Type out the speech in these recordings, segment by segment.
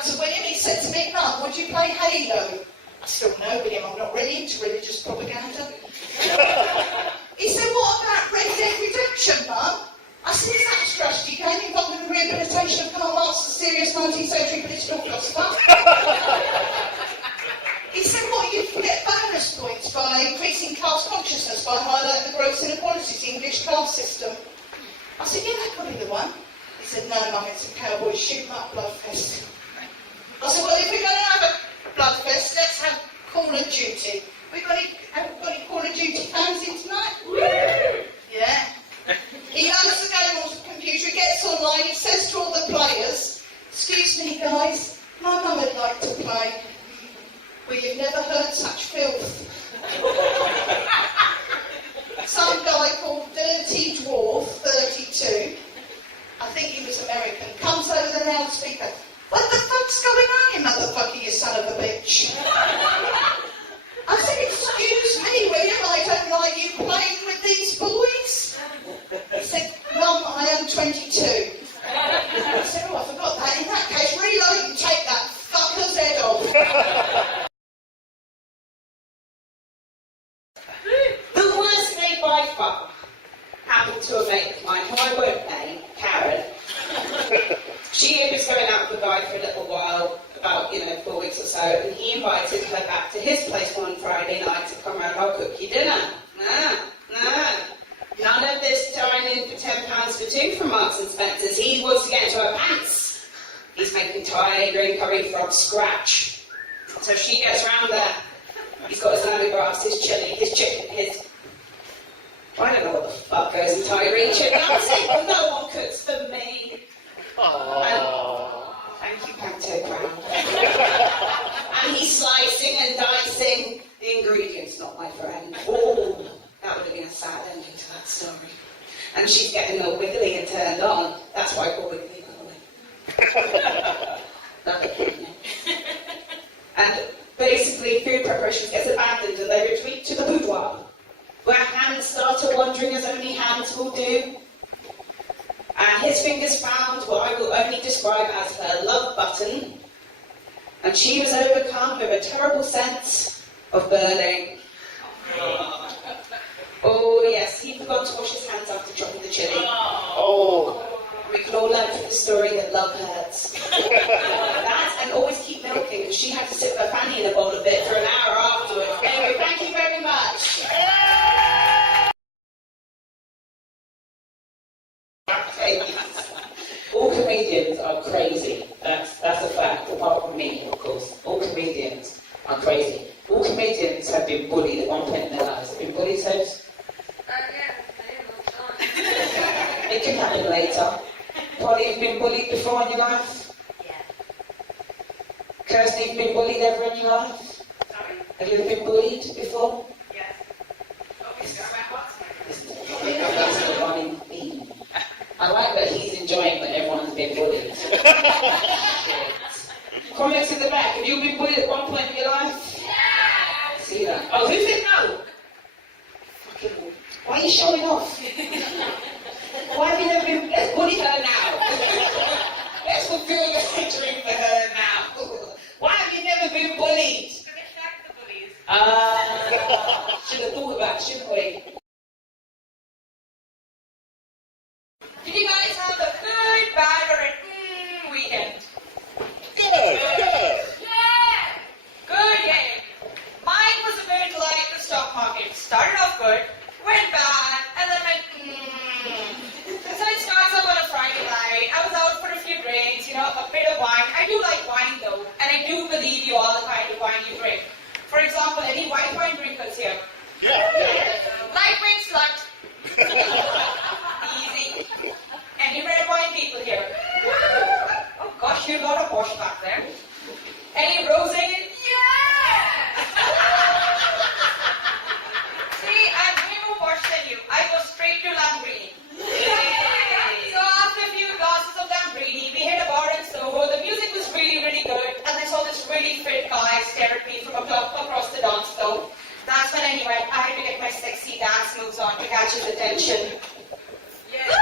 out to William. He said to me, Mum, would you play Halo? I said, no, William, I'm not really into religious propaganda. He said, what about Red Dead Redemption, Mum? I said, is that a strategy game involving the rehabilitation of Karl Marx, the serious 19th century political philosopher? He said, what, you can get bonus points by increasing class consciousness by highlighting the gross inequalities in the English class system. I said, yeah, that could be the one. He said, no, Mum, it's a cowboy shoot up bloodfest. I said, well, if we're going to have a bloodfest, let's have Call of Duty. Have we got any Call of Duty fans in tonight? Yeah. He loads the game on the computer, he gets online, he says to all the players, excuse me guys, my mum would like to play. Well, you've never heard such filth. Some guy called Dirty Dwarf, 32, I think he was American, comes over the loudspeaker. What the fuck's going on, you motherfucker, you son of a bitch? I said, excuse me, William, I don't like you playing with these boys. He said, Mum, I am 22. I said, oh, I forgot that. In that case, reload and take that fucker's head off. The worst day by far happened to a mate of mine, who I won't name, Karen. She was going out with a guy for a little while, about, 4 weeks or so, and he invited her back to his place one Friday night to come round, I'll cook you dinner. None of this dining for £10 for two from Marks and Spencer's. He wants to get into her pants. He's making Thai green curry from scratch. So she gets round there. He's got his lemongrass, his chilli, his chicken, I don't know what the fuck goes in Thai green chicken. I'm saying, well, no one cooks for me. Thank you, Panto Brown. And he's slicing and dicing the ingredients, not my friend. Oh, that would have been a sad ending to that story. And she's getting all wiggly and turned on. That's why I call wiggly, by the way. And basically, food preparations gets abandoned and they retreat to the boudoir, where hands start wandering as only hands will do. And his fingers found what I will only describe as her love button, and she was overcome with a terrible sense of burning. Oh yes, he forgot to wash his hands after dropping the chili. Oh. We can all learn from the story that love hurts. That, and always keep milking, because she had to sit with her fanny in a bowl of it for an hour afterwards. Anyway, thank you very much. All comedians are crazy. That's a fact, apart from me, of course. All comedians are crazy. All comedians have been bullied at one point in their lives. Have been bullied, Sophie? It can happen later. Polly, have you been bullied before in your life? Yeah. Kirsty, have you been bullied ever in your life? Sorry? Have you ever been bullied before? Yes. Okay, so what's That's the running theme. I like that he's enjoying that everyone's been bullied. Comments in the back, have you been bullied at one point in your life? Yeah. See that? Oh, who said no? Fucking, why are you showing off? Why have you never been... Let's bully her now. Let's fulfill your dream for her now. Why have you never been bullied? To distract the bullies. Should have thought about it, shouldn't we? Did you guys have a good, bad, or a weekend? Good. Yeah! Good game. Mine was a bit like the stock market. Started off good, went bad, and then went So it starts off on a Friday night. I was out for a few drinks, a bit of wine. I do like wine though, and I do believe you all the kind of wine you drink. For example, any white wine drinkers here? Yeah. Lightweight slut. Easy. Any red wine people here? Oh gosh, you got a posh back there. Any rosé? Yeah! See, I'm way more posh than you. I go straight to Lamborghini. So after a few glasses of Lamborghini, we hit a bar in Soho. The music was really, really good, and I saw this really fit guy stare at me from across the dance floor. That's when anyway, I had to get my sexy dance moves on to catch his attention. Yeah.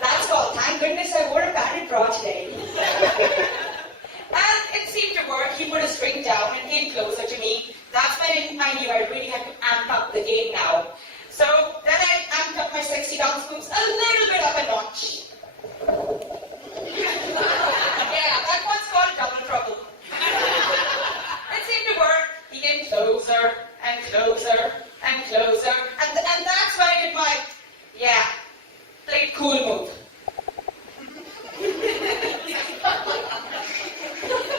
That's called, thank goodness I wore a padded bra today. And it seemed to work. He put his string down and came closer to me. That's when I knew I really had to amp up the game now. So then I amped up my sexy dance moves a little bit up a notch. Yeah, that one's called double trouble. It seemed to work. He came closer and closer and closer. And that's when I did my, play it cool move.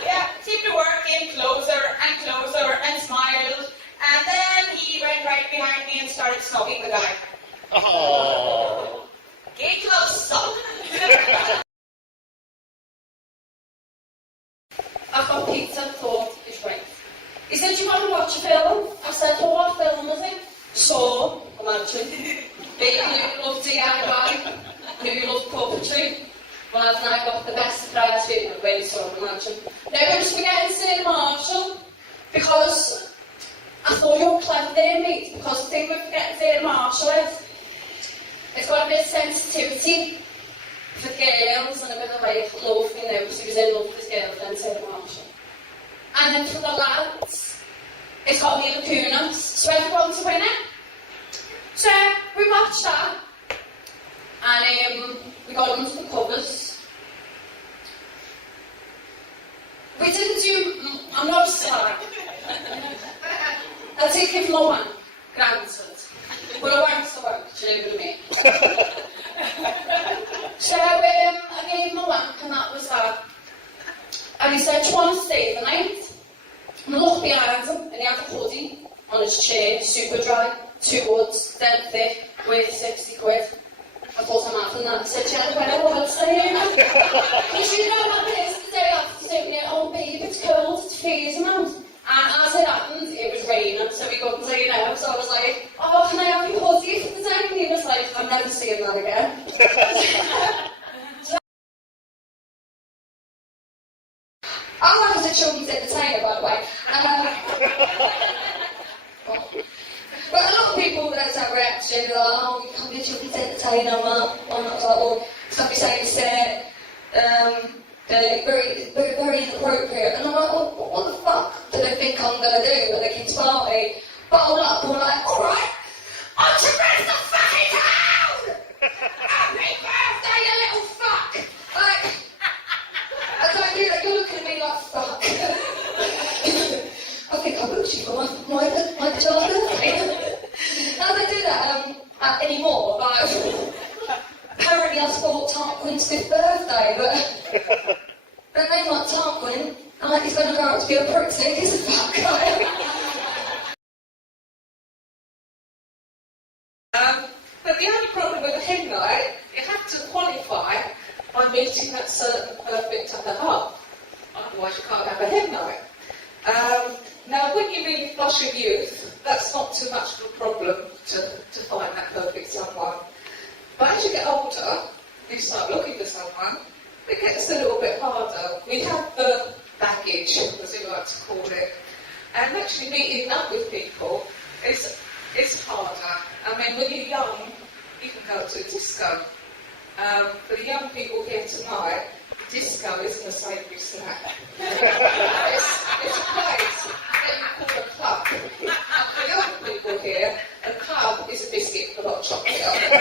Yeah, seemed to work. Came closer and smiled. And then he went right behind me and started snogging the guy. Oh. Get close, son. I've got pizza, thought is right. He said, "Do you want to watch a film?" I said, "Oh, what film is it?" "Saw," imagine. Baby, you love DIY, you love puppetry. Well, and I got the best surprise for you when you saw it, imagine. Now, we're just forgetting to say Marshall, because I thought you were clever there, mate, because the thing we're forgetting to say Marshall is, it's got a bit of sensitivity for girls and a bit of like love, you know, because he was in love with his girlfriend, Sarah Marshall. And then for the lads, it's got Mila Kunis, so everyone's a winner. So we watched that, and we got into the covers. We didn't do, I'm not a star. I'll take it from my one, granted. But I won't, do you know what I mean? So I gave him a wank, and that was that. And he said, "Do you want to stay the night?" And I looked behind him, and he had a hoodie on his chair, super dry, 2 woods, dead thick, worth 60 quid. I thought I'm having that. I said, "Yeah, well, I'll stay here." Because you know what it is, the day after, don't you? "Oh, babe, it's cold, it's freezing out." And as it happened, it was raining, so we couldn't say no. So I was like, "Oh, can I have your hoodie for the day?" And he was like, "I'm never seeing that again." I'm not as a children's entertainer, by the way. But a lot of people, that's that reaction, they're like, "Oh, you can't be a children's entertainer, man." And I was like, "Well, somebody saying set, they're very inappropriate." And I'm like, "Oh, what the fuck do they think I'm going to do at a kid's party?" Bottled up, and I'm like, "Alright, on to rest the fucking town! Happy birthday, you little fuck!" Like, I don't do that, you're looking at me like, "Fuck." I think I booked you for my child's birthday. I don't do that anymore, but apparently I spoiled Tarquin's 5th birthday, but a name like Tarquin, he's going to grow up to be a prick, so he gives a fuck. But the only problem with a hymn night, you have to qualify by meeting that certain perfect other half. Otherwise you can't have a hymn night. Now when you're really flush with youth, that's not too much of a problem to find that perfect someone. But as you get older, you start looking for someone, it gets a little bit harder. We have the baggage, as we like to call it. And actually meeting up with people is harder. I mean, when you're young, you can go to a disco. For the young people here tonight, disco isn't a savoury snack. It's a place that you call a club. For young people here, a club is a biscuit with a lot of chocolate on it.